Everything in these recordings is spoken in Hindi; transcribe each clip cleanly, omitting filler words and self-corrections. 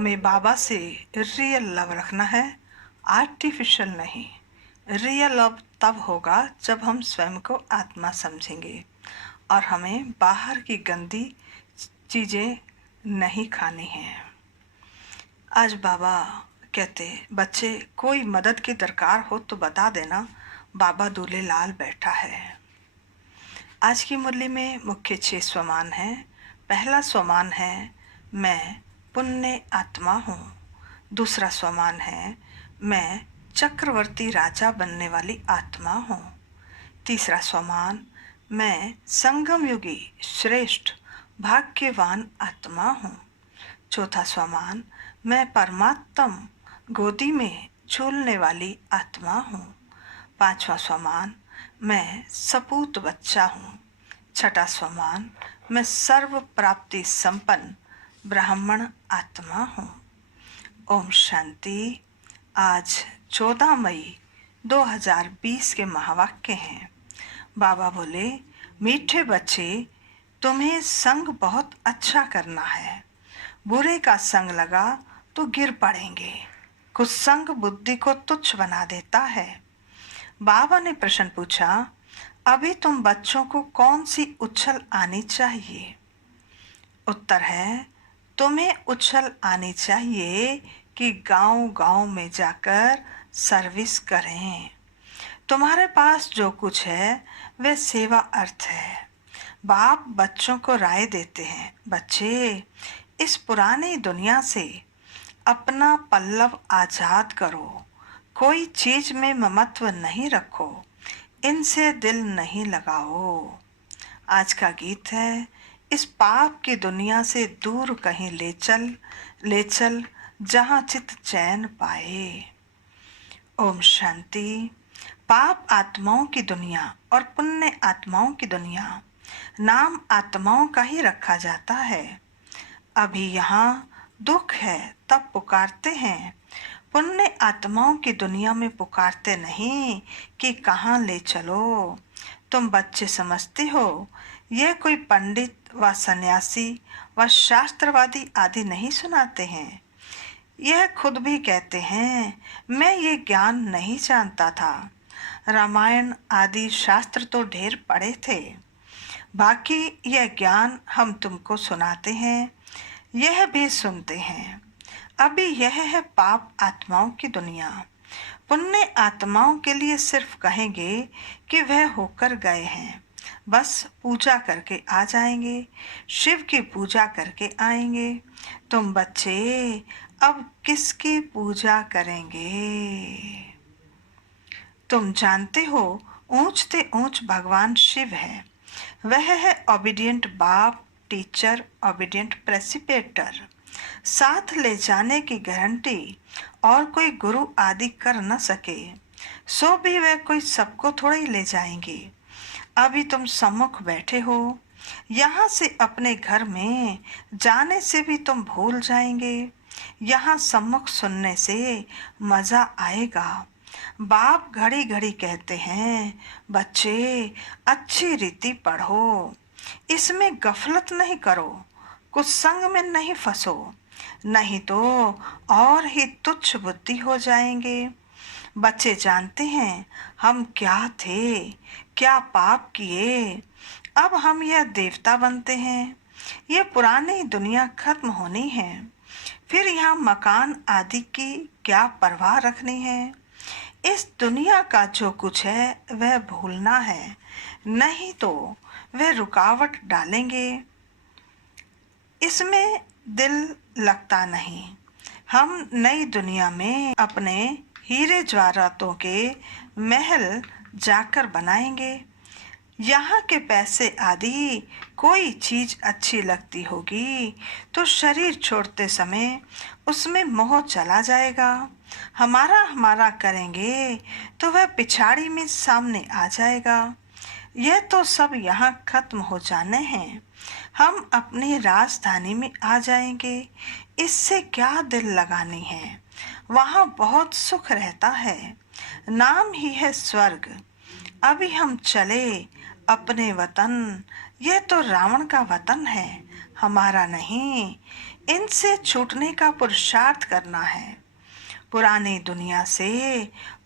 हमें बाबा से रियल लव रखना है, आर्टिफिशियल नहीं। रियल लव तब होगा जब हम स्वयं को आत्मा समझेंगे और हमें बाहर की गंदी चीज़ें नहीं खानी हैं। आज बाबा कहते, बच्चे कोई मदद की दरकार हो तो बता देना, बाबा दूल्हे लाल बैठा है। आज की मुरली में मुख्य 6 स्वमान हैं। पहला स्वमान है, मैं पुण्य आत्मा हूँ। दूसरा स्वमान है, मैं चक्रवर्ती राजा बनने वाली आत्मा हूँ। तीसरा स्वमान, मैं संगम युगी श्रेष्ठ भाग्यवान आत्मा हूँ। चौथा स्वमान, मैं परमात्म गोदी में झूलने वाली आत्मा हूँ। पांचवा स्वमान, मैं सपूत बच्चा हूँ। छठा स्वमान, मैं सर्व प्राप्ति संपन्न ब्राह्मण आत्मा हूँ। ओम शांति। आज 14 मई 2020 के महावाक्य हैं। बाबा बोले, मीठे बच्चे, तुम्हें संग बहुत अच्छा करना है। बुरे का संग लगा तो गिर पड़ेंगे। कुछ संग बुद्धि को तुच्छ बना देता है। बाबा ने प्रश्न पूछा, अभी तुम बच्चों को कौन सी उछल आनी चाहिए? उत्तर है, तुम्हें उछल आनी चाहिए कि गांव-गांव में जाकर सर्विस करें। तुम्हारे पास जो कुछ है वह सेवा अर्थ है। बाप बच्चों को राय देते हैं, बच्चे, इस पुरानी दुनिया से अपना पल्लव आजाद करो। कोई चीज में ममत्व नहीं रखो, इनसे दिल नहीं लगाओ। आज का गीत है, इस पाप की दुनिया से दूर कहीं ले चल जहां चित चैन पाए। ओम शांति। पाप आत्माओं की दुनिया और पुण्य आत्माओं की दुनिया, नाम आत्माओं का ही रखा जाता है। अभी यहाँ दुख है तब पुकारते हैं, पुण्य आत्माओं की दुनिया में पुकारते नहीं कि कहाँ ले चलो। तुम बच्चे समझते हो, यह कोई पंडित व सन्यासी व शास्त्रवादी आदि नहीं सुनाते हैं। यह खुद भी कहते हैं, मैं ये ज्ञान नहीं जानता था। रामायण आदि शास्त्र तो ढेर पढ़े थे, बाकी यह ज्ञान हम तुमको सुनाते हैं, यह भी सुनते हैं। अभी यह है पाप आत्माओं की दुनिया। पुण्य आत्माओं के लिए सिर्फ कहेंगे कि वह होकर गए हैं, बस पूजा करके आ जाएंगे, शिव की पूजा करके आएंगे। तुम बच्चे अब किसकी पूजा करेंगे? तुम जानते हो, ऊंचते ऊंच भगवान शिव है। वह है ओबीडियंट बाप, टीचर, ओबीडियंट प्रेसिपेटर। साथ ले जाने की गारंटी और कोई गुरु आदि कर न सके, सो भी वह कोई सबको थोड़ा ही ले जाएंगे। अभी तुम सम्मुख बैठे हो, यहाँ से अपने घर में जाने से भी तुम भूल जाएंगे। यहाँ सम्मुख सुनने से मजा आएगा। बाप घड़ी घड़ी कहते हैं, बच्चे अच्छी रीति पढ़ो, इसमें गफलत नहीं करो, कुछ संग में नहीं फंसो, नहीं तो और ही तुच्छ बुद्धि हो जाएंगे। बच्चे जानते हैं हम क्या थे, क्या पाप किए, अब हम यह देवता बनते हैं। ये पुरानी दुनिया खत्म होनी है, फिर यहाँ मकान आदि की क्या परवाह रखनी है। इस दुनिया का जो कुछ है वह भूलना है, नहीं तो वह रुकावट डालेंगे। इसमें दिल लगता नहीं। हम नई दुनिया में अपने हीरे जवाहरातों के महल जाकर बनाएंगे। यहाँ के पैसे आदि कोई चीज अच्छी लगती होगी तो शरीर छोड़ते समय उसमें मोह चला जाएगा। हमारा करेंगे तो वह पिछाड़ी में सामने आ जाएगा। यह तो सब यहाँ खत्म हो जाने हैं। हम अपनी राजधानी में आ जाएंगे, इससे क्या दिल लगानी है। वहाँ बहुत सुख रहता है, नाम ही है स्वर्ग। अभी हम चले अपने वतन, यह तो रावण का वतन है, हमारा नहीं। इनसे छूटने का पुरुषार्थ करना है। पुरानी दुनिया से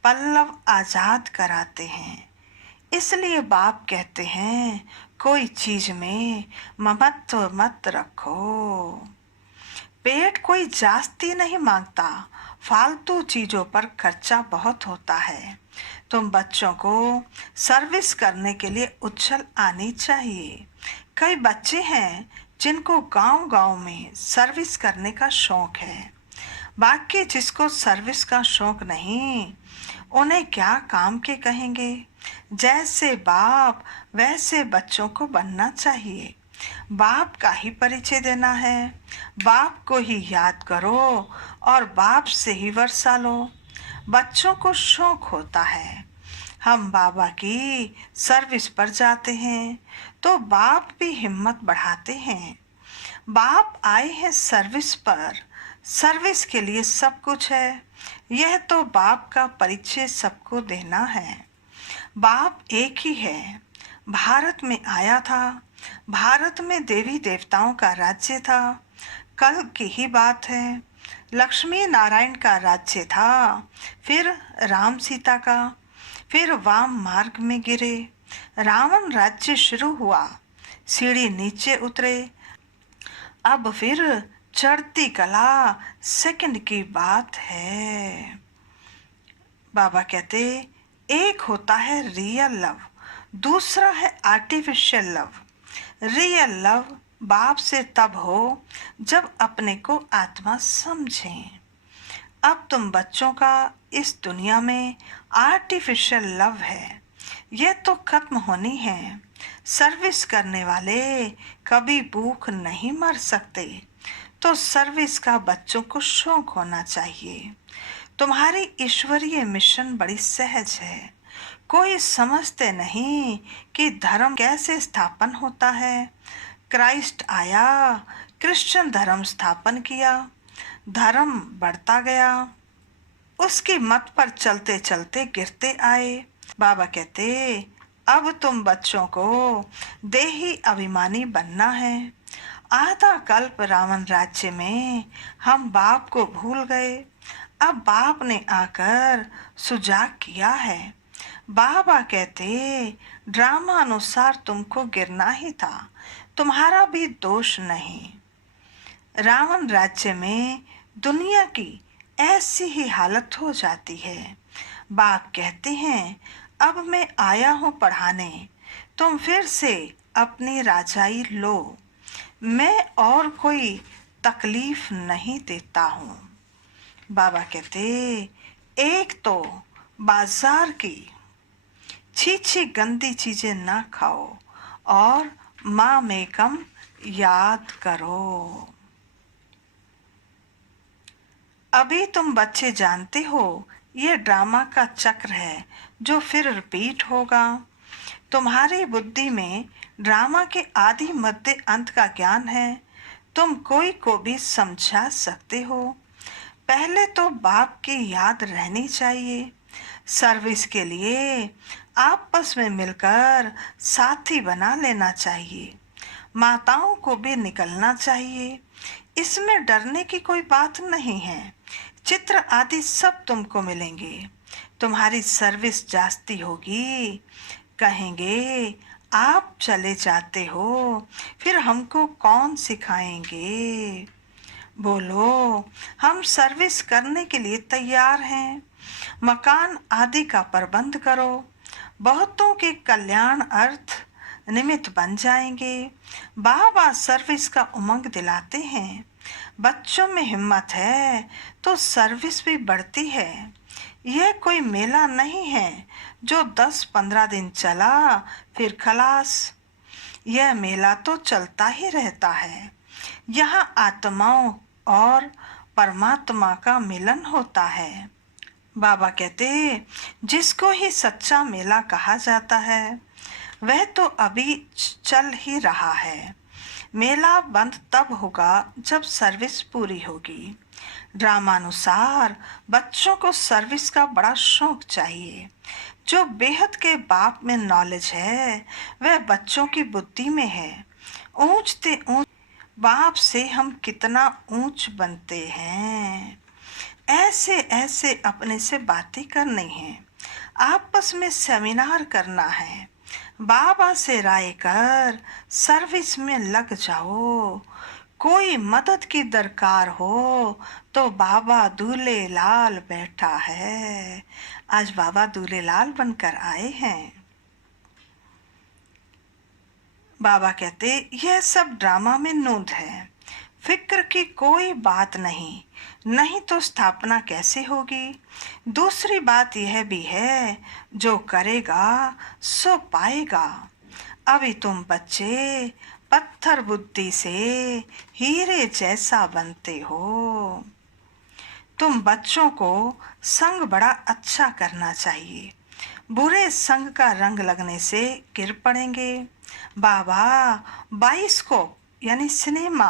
पल्लव आजाद कराते हैं। इसलिए बाप कहते हैं, कोई चीज में ममत्व मत रखो। पेट कोई जास्ती नहीं मांगता, फालतू चीजों पर खर्चा बहुत होता है। तुम बच्चों को सर्विस करने के लिए उछल आनी चाहिए। कई बच्चे हैं जिनको गांव-गांव में सर्विस करने का शौक है। बाकी जिसको सर्विस का शौक नहीं, उन्हें क्या काम के कहेंगे। जैसे बाप वैसे बच्चों को बनना चाहिए। बाप का ही परिचय देना है। बाप को ही याद करो और बाप से ही वर्षा लो। बच्चों को शौक होता है, हम बाबा की सर्विस पर जाते हैं तो बाप भी हिम्मत बढ़ाते हैं। बाप आए हैं सर्विस पर, सर्विस के लिए सब कुछ है। यह तो बाप का परिचय सबको देना है। बाप एक ही है, भारत में आया था। भारत में देवी देवताओं का राज्य था। कल की ही बात है, लक्ष्मी नारायण का राज्य था, फिर राम सीता का, फिर वाम मार्ग में गिरे, रावण राज्य शुरू हुआ, सीढ़ी नीचे उतरे। अब फिर चढ़ती कला सेकंड की बात है। बाबा कहते, एक होता है रियल लव, दूसरा है आर्टिफिशियल लव। रियल लव बाप से तब हो जब अपने को आत्मा समझें। अब तुम बच्चों का इस दुनिया में आर्टिफिशियल लव है, यह तो खत्म होनी है। सर्विस करने वाले कभी भूख नहीं मर सकते, तो सर्विस का बच्चों को शौक होना चाहिए। तुम्हारी ईश्वरीय मिशन बड़ी सहज है। कोई समझते नहीं कि धर्म कैसे स्थापन होता है। क्राइस्ट आया, क्रिश्चियन धर्म स्थापन किया, धर्म बढ़ता गया, उसकी मत पर चलते चलते गिरते आए। बाबा कहते, अब तुम बच्चों को देही अभिमानी बनना है। आधा कल्प रावण राज्य में हम बाप को भूल गए। अब बाप ने आकर सुजाग किया है। बाबा कहते, ड्रामा अनुसार तुमको गिरना ही था, तुम्हारा भी दोष नहीं। रावण राज्य में दुनिया की ऐसी ही हालत हो जाती है। बाप कहते हैं, अब मैं आया हूँ पढ़ाने, तुम फिर से अपनी राजाई लो। मैं और कोई तकलीफ नहीं देता हूँ। बाबा कहते, एक तो बाजार की छी गंदी चीजें ना खाओ और माँ मेकम याद करो। अभी तुम बच्चे जानते हो ये ड्रामा का चक्र है जो फिर रिपीट होगा। तुम्हारी बुद्धि में ड्रामा के आदि मध्य अंत का ज्ञान है। तुम कोई को भी समझा सकते हो। पहले तो बाप की याद रहनी चाहिए। सर्विस के लिए आपस में मिलकर साथी बना लेना चाहिए। माताओं को भी निकलना चाहिए। इसमें डरने की कोई बात नहीं है। चित्र आदि सब तुमको मिलेंगे। तुम्हारी सर्विस जास्ती होगी। कहेंगे, आप चले जाते हो, फिर हमको कौन सिखाएंगे। बोलो, हम सर्विस करने के लिए तैयार हैं। मकान आदि का प्रबंध करो। बहुतों के कल्याण अर्थ निमित्त बन जाएंगे। बाबा सर्विस का उमंग दिलाते हैं। बच्चों में हिम्मत है तो सर्विस भी बढ़ती है। यह कोई मेला नहीं है जो 10-15 दिन चला फिर खलास। यह मेला तो चलता ही रहता है। यहाँ आत्माओं और परमात्मा का मिलन होता है। बाबा कहते, जिसको ही सच्चा मेला कहा जाता है वह तो अभी चल ही रहा है। मेला बंद तब होगा जब सर्विस पूरी होगी। ड्रामानुसार बच्चों को सर्विस का बड़ा शौक चाहिए। जो बेहद के बाप में नॉलेज है वह बच्चों की बुद्धि में है। ऊंचते ऊंच बाप से हम कितना ऊंच बनते हैं। ऐसे ऐसे अपने से बातें करनी है, आपस में सेमिनार करना है, बाबा से राय कर सर्विस में लग जाओ। कोई मदद की दरकार हो तो बाबा दूल्हे लाल बैठा है। आज बाबा दूल्हे लाल बनकर आए हैं। बाबा कहते यह सब ड्रामा में नूंद है, फिक्र की कोई बात नहीं, नहीं तो स्थापना कैसे होगी। दूसरी बात यह भी है, जो करेगा सो पाएगा। अभी तुम बच्चे पत्थर बुद्धि से हीरे जैसा बनते हो। तुम बच्चों को संग बड़ा अच्छा करना चाहिए, बुरे संग का रंग लगने से गिर पड़ेंगे। बाबा बाइस्कोप यानी सिनेमा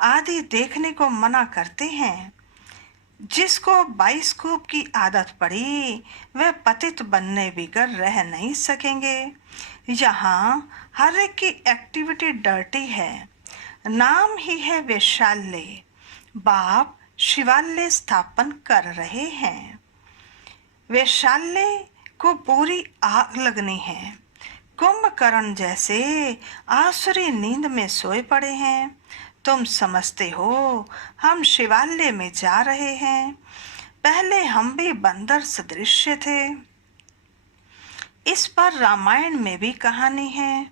आदि देखने को मना करते हैं। जिसको बाइस्कोप की आदत पड़ी वह पतित बनने बिगर रह नहीं सकेंगे। यहाँ हर एक की एक्टिविटी डर्टी है, नाम ही है वैशाल्य। बाप शिवालय स्थापन कर रहे हैं। वैशाल्य को पूरी आग लगनी है। कुंभकर्ण जैसे आसुरी नींद में सोए पड़े हैं। तुम समझते हो हम शिवालय में जा रहे हैं। पहले हम भी बंदर सदृश थे। इस पर रामायण में भी कहानी है।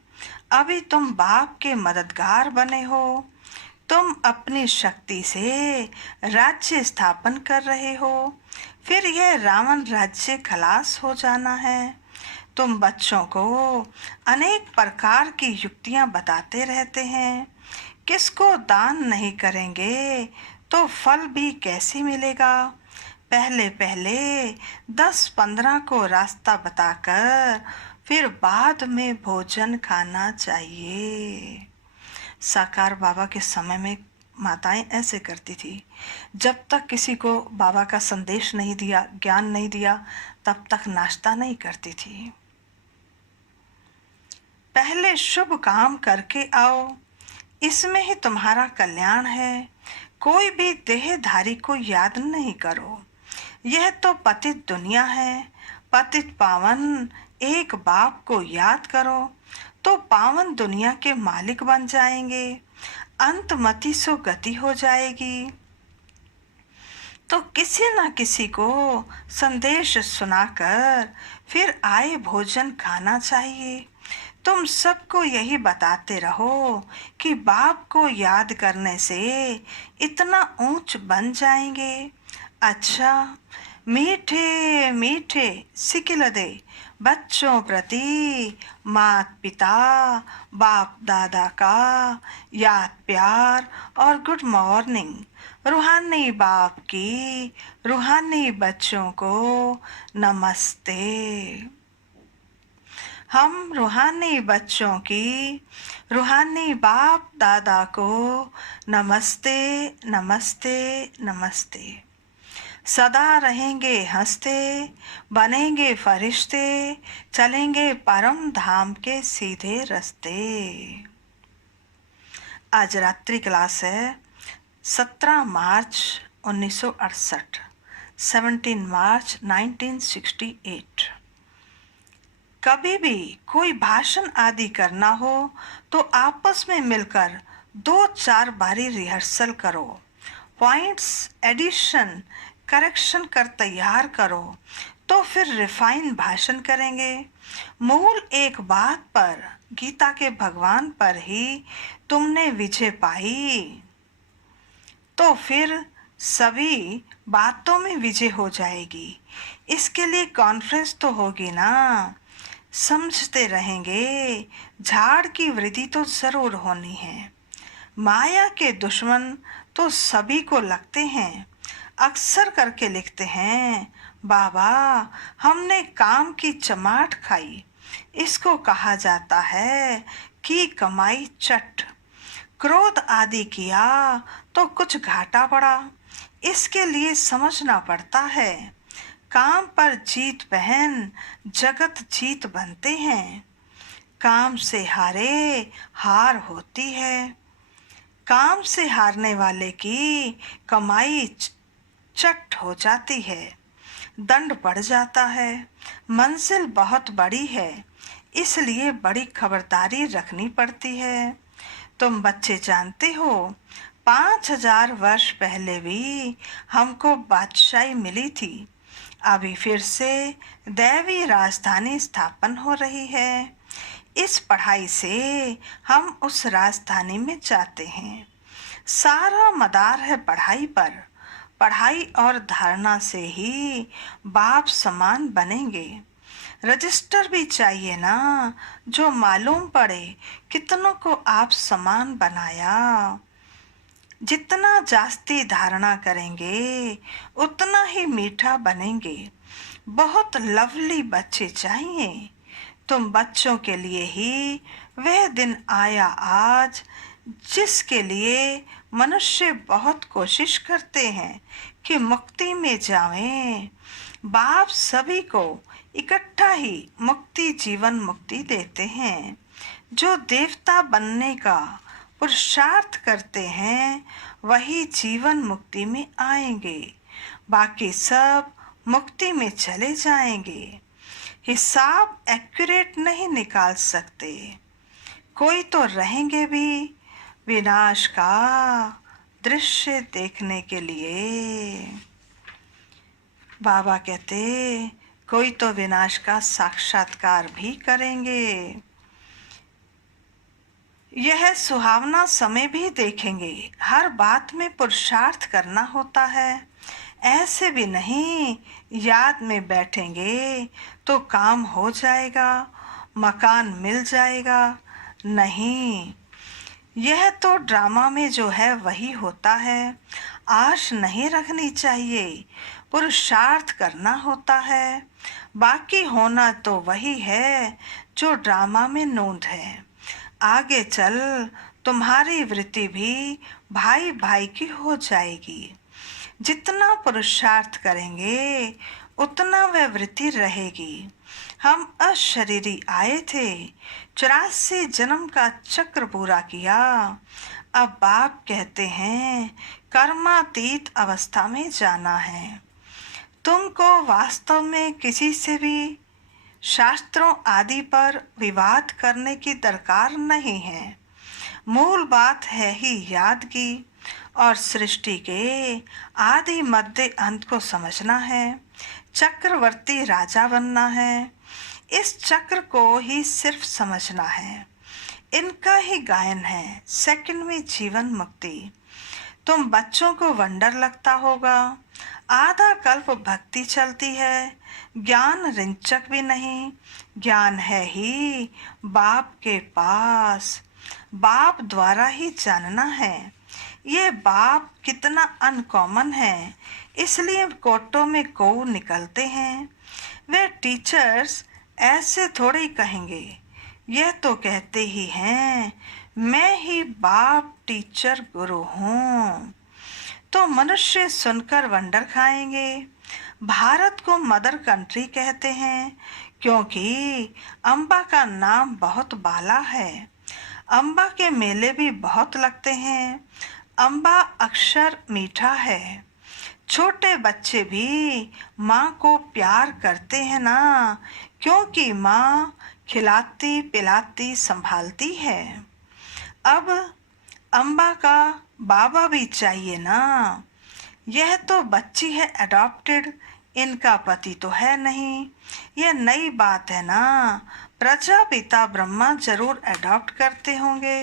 अभी तुम बाप के मददगार बने हो। तुम अपनी शक्ति से राज्य स्थापन कर रहे हो, फिर यह रावण राज्य खलास हो जाना है। तुम बच्चों को अनेक प्रकार की युक्तियां बताते रहते हैं। किसको दान नहीं करेंगे तो फल भी कैसे मिलेगा। पहले पहले 10-15 को रास्ता बताकर फिर बाद में भोजन खाना चाहिए। साकार बाबा के समय में माताएं ऐसे करती थी। जब तक किसी को बाबा का संदेश नहीं दिया, ज्ञान नहीं दिया, तब तक नाश्ता नहीं करती थी। पहले शुभ काम करके आओ, इसमें ही तुम्हारा कल्याण है। कोई भी देहधारी को याद नहीं करो। यह तो पतित दुनिया है। पतित पावन एक बाप को याद करो तो पावन दुनिया के मालिक बन जाएंगे। अंतमति सो गति हो जाएगी। तो किसी न किसी को संदेश सुनाकर फिर आए भोजन खाना चाहिए। तुम सबको यही बताते रहो कि बाप को याद करने से इतना ऊंच बन जाएंगे। अच्छा, मीठे मीठे सिकिलदे बच्चों प्रति मात पिता बाप दादा का याद प्यार और गुड मॉर्निंग। रूहानी बाप की रूहानी बच्चों को नमस्ते। हम रूहानी बच्चों की रूहानी बाप दादा को नमस्ते नमस्ते नमस्ते। सदा रहेंगे हंसते, बनेंगे फरिश्ते, चलेंगे परम धाम के सीधे रास्ते। आज रात्रि क्लास है 17 मार्च 1968, 17 मार्च 1968। कभी भी कोई भाषण आदि करना हो तो आपस में मिलकर 2-4 बारी रिहर्सल करो। पॉइंट्स एडिशन करेक्शन कर तैयार करो तो फिर रिफाइन भाषण करेंगे। मूल एक बात पर, गीता के भगवान पर ही तुमने विजय पाई तो फिर सभी बातों में विजय हो जाएगी। इसके लिए कॉन्फ्रेंस तो होगी ना। समझते रहेंगे झाड़ की वृद्धि तो जरूर होनी है। माया के दुश्मन तो सभी को लगते हैं। अक्सर करके लिखते हैं, बाबा हमने काम की चमाट खाई। इसको कहा जाता है कि कमाई चट। क्रोध आदि किया तो कुछ घाटा पड़ा। इसके लिए समझना पड़ता है, काम पर जीत बहन जगत जीत बनते हैं। काम से हारे हार होती है। काम से हारने वाले की कमाई चट हो जाती है, दंड बढ़ जाता है। मंजिल बहुत बड़ी है, इसलिए बड़ी खबरदारी रखनी पड़ती है। तुम बच्चे जानते हो, 5,000 वर्ष पहले भी हमको बादशाही मिली थी। अभी फिर से दैवी राजधानी स्थापन हो रही है। इस पढ़ाई से हम उस राजधानी में जाते हैं। सारा मदार है पढ़ाई पर। पढ़ाई और धारणा से ही बाप समान बनेंगे। रजिस्टर भी चाहिए ना, जो मालूम पड़े कितनों को आप समान बनाया। जितना जास्ती धारणा करेंगे उतना ही मीठा बनेंगे। बहुत लवली बच्चे चाहिए। तुम बच्चों के लिए ही वह दिन आया आज, जिसके लिए मनुष्य बहुत कोशिश करते हैं कि मुक्ति में जावें। बाप सभी को इकट्ठा ही मुक्ति, जीवन मुक्ति देते हैं। जो देवता बनने का पुरुषार्थ करते हैं वही जीवन मुक्ति में आएंगे, बाकी सब मुक्ति में चले जाएंगे। हिसाब एक्यूरेट नहीं निकाल सकते। कोई तो रहेंगे भी विनाश का दृश्य देखने के लिए। बाबा कहते कोई तो विनाश का साक्षात्कार भी करेंगे। यह सुहावना समय भी देखेंगे। हर बात में पुरुषार्थ करना होता है। ऐसे भी नहीं याद में बैठेंगे तो काम हो जाएगा, मकान मिल जाएगा। नहीं, यह तो ड्रामा में जो है वही होता है। आश नहीं रखनी चाहिए, पुरुषार्थ करना होता है। बाकी होना तो वही है जो ड्रामा में नोंद है। आगे चल तुम्हारी वृत्ति भी भाई भाई की हो जाएगी। जितना पुरुषार्थ करेंगे उतना वह वृत्ति रहेगी। हम अशरीरी आए थे, 84 जन्म का चक्र पूरा किया। अब बाप कहते हैं कर्मातीत अवस्था में जाना है। तुमको वास्तव में किसी से भी शास्त्रों आदि पर विवाद करने की दरकार नहीं है। मूल बात है ही याद की और सृष्टि के आदि मध्य अंत को समझना है। चक्रवर्ती राजा बनना है। इस चक्र को ही सिर्फ समझना है। इनका ही गायन है सेकंडवी जीवन मुक्ति। तुम बच्चों को वंडर लगता होगा। आधा कल्प भक्ति चलती है, ज्ञान रिंचक भी नहीं। ज्ञान है ही बाप के पास, बाप द्वारा ही जानना है। ये बाप कितना अनकॉमन है, इसलिए कोटों में को निकलते हैं। वे टीचर्स ऐसे थोड़े ही कहेंगे, यह तो कहते ही हैं मैं ही बाप टीचर गुरु हूँ। तो मनुष्य सुनकर वंडर खाएंगे। भारत को मदर कंट्री कहते हैं क्योंकि अम्बा का नाम बहुत बाला है। अम्बा के मेले भी बहुत लगते हैं। अम्बा अक्षर मीठा है। छोटे बच्चे भी माँ को प्यार करते हैं ना, क्योंकि माँ खिलाती पिलाती संभालती है। अब अम्बा का बाबा भी चाहिए ना। यह तो बच्ची है अडॉप्टेड, इनका पति तो है नहीं। यह नई बात है ना। प्रजापिता ब्रह्मा जरूर अडॉप्ट करते होंगे।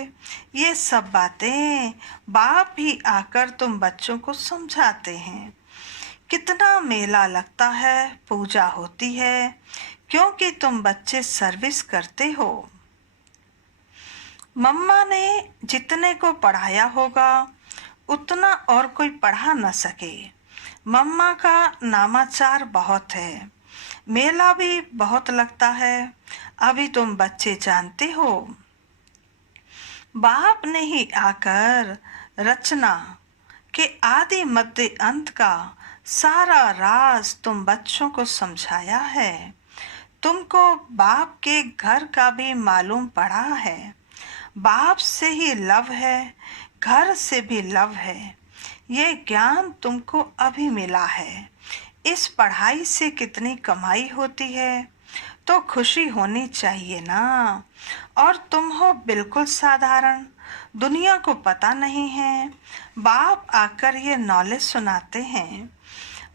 ये सब बातें बाप ही आकर तुम बच्चों को समझाते हैं। कितना मेला लगता है, पूजा होती है, क्योंकि तुम बच्चे सर्विस करते हो। मम्मा ने जितने को पढ़ाया होगा उतना और कोई पढ़ा न सके। मम्मा का नामाचार बहुत है, मेला भी बहुत लगता है। अभी तुम बच्चे जानते हो, बाप ने ही आकर रचना के आदि मध्य अंत का सारा राज तुम बच्चों को समझाया है। तुमको बाप के घर का भी मालूम पड़ा है। बाप से ही लव है, घर से भी लव है, ये ज्ञान तुमको अभी मिला है। इस पढ़ाई से कितनी कमाई होती है, तो खुशी होनी चाहिए ना। और तुम हो बिल्कुल साधारण, दुनिया को पता नहीं है। बाप आकर ये नॉलेज सुनाते हैं,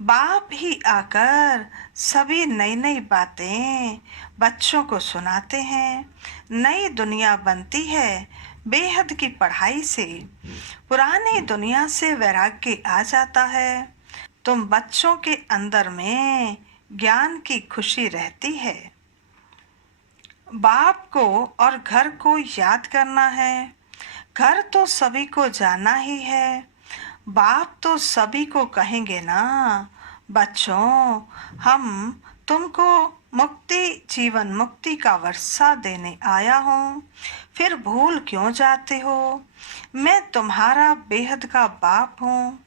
बाप ही आकर सभी नई नई बातें बच्चों को सुनाते हैं। नई दुनिया बनती है बेहद की पढ़ाई से, पुरानी दुनिया से वैराग्य आ जाता है। तुम बच्चों के अंदर में ज्ञान की खुशी रहती है। बाप को और घर को याद करना है, घर तो सभी को जाना ही है। बाप तो सभी को कहेंगे ना, बच्चों हम तुमको मुक्ति, जीवन मुक्ति का वर्षा देने आया हूँ, फिर भूल क्यों जाते हो। मैं तुम्हारा बेहद का बाप हूँ,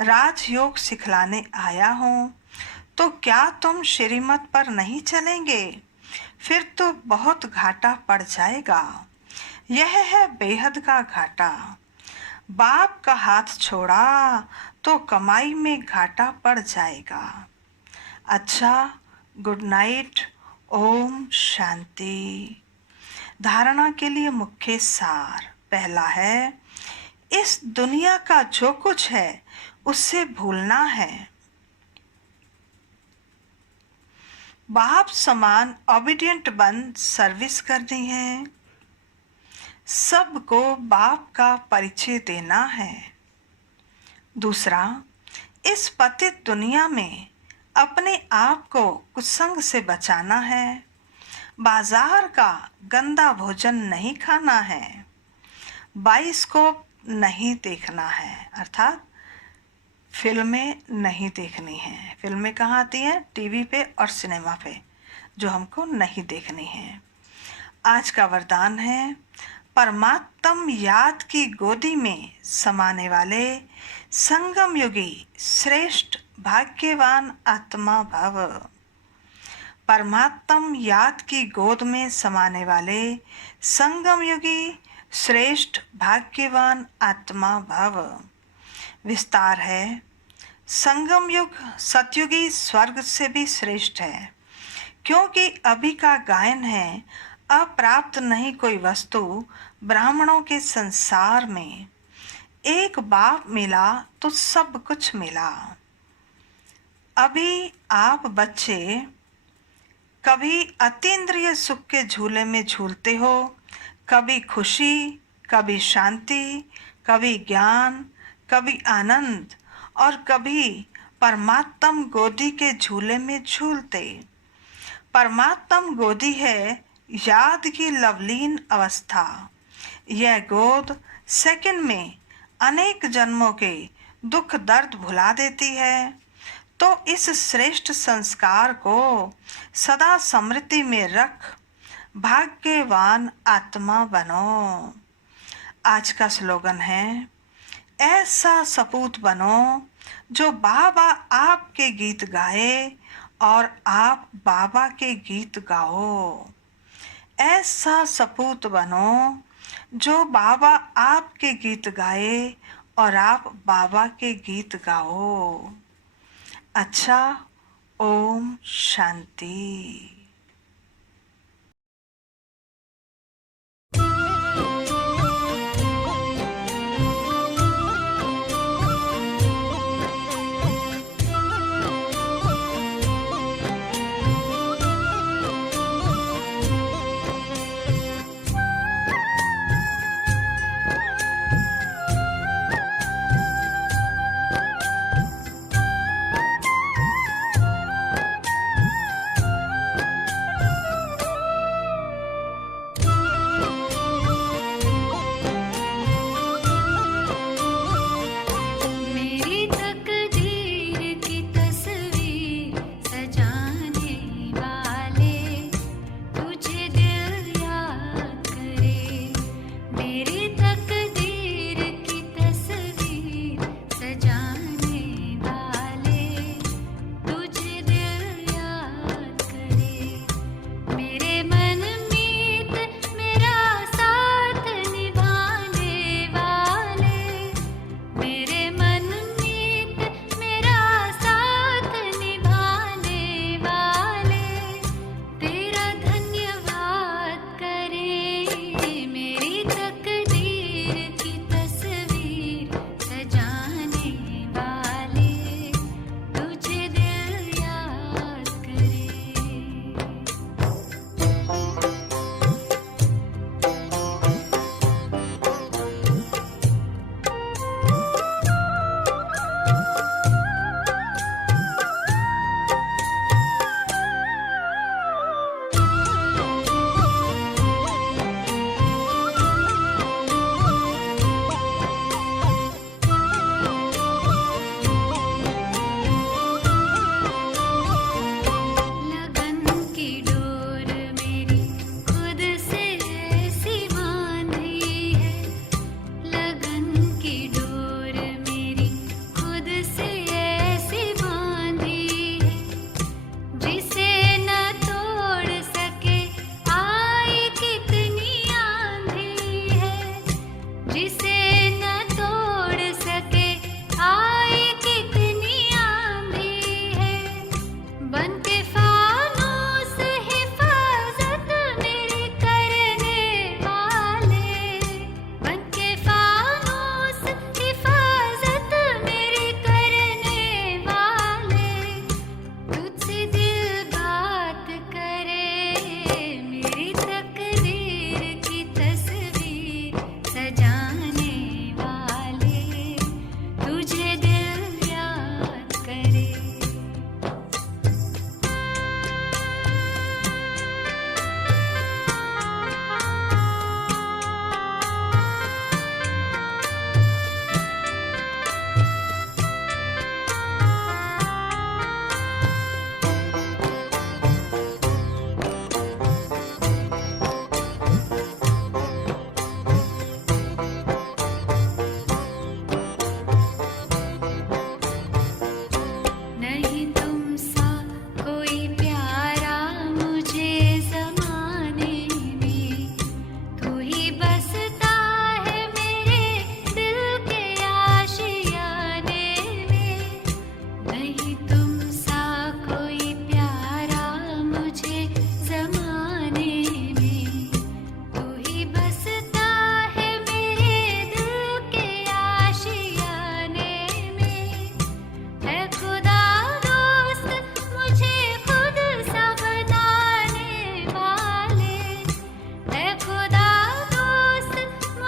राजयोग सिखलाने आया हूँ। तो क्या तुम श्रीमत पर नहीं चलेंगे, फिर तो बहुत घाटा पड़ जाएगा। यह है बेहद का घाटा। बाप का हाथ छोड़ा तो कमाई में घाटा पड़ जाएगा। अच्छा, गुड नाइट, ओम शांति। धारणा के लिए मुख्य सार। पहला है, इस दुनिया का जो कुछ है उससे भूलना है। बाप समान ओबीडियंट बन सर्विस करनी है। सबको बाप का परिचय देना है। दूसरा, इस पतित दुनिया में अपने आप को कुसंग से बचाना है। बाजार का गंदा भोजन नहीं खाना है। बाइस्कोप नहीं देखना है, अर्थात फिल्में नहीं देखनी हैं। फिल्में कहाँ आती हैं? टीवी पे और सिनेमा पे, जो हमको नहीं देखनी है। आज का वरदान है, परमात्म याद की गोदी में समाने वाले संगम युगी श्रेष्ठ भाग्यवान आत्मा भव। परमात्म याद की गोद में समाने वाले संगम युगी श्रेष्ठ भाग्यवान आत्मा भव। विस्तार है, संगम युग सतयुगी स्वर्ग से भी श्रेष्ठ है, क्योंकि अभी का गायन है, अप्राप्त नहीं कोई वस्तु ब्राह्मणों के संसार में। एक बाप मिला तो सब कुछ मिला। अभी आप बच्चे कभी अतीन्द्रिय सुख के झूले में झूलते हो, कभी खुशी, कभी शांति, कभी ज्ञान, कभी आनंद, और कभी परमात्म गोदी के झूले में झूलते। परमात्म गोदी है याद की लवलीन अवस्था। यह गोद सेकंड में अनेक जन्मों के दुख दर्द भुला देती है। तो इस श्रेष्ठ संस्कार को सदा स्मृति में रख भाग्यवान आत्मा बनो। आज का स्लोगन है, ऐसा सपूत बनो जो बाबा आपके गीत गाए और आप बाबा के गीत गाओ। ऐसा सपूत बनो जो बाबा आपके गीत गाए और आप बाबा के गीत गाओ। अच्छा, ओम शांति।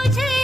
तुझे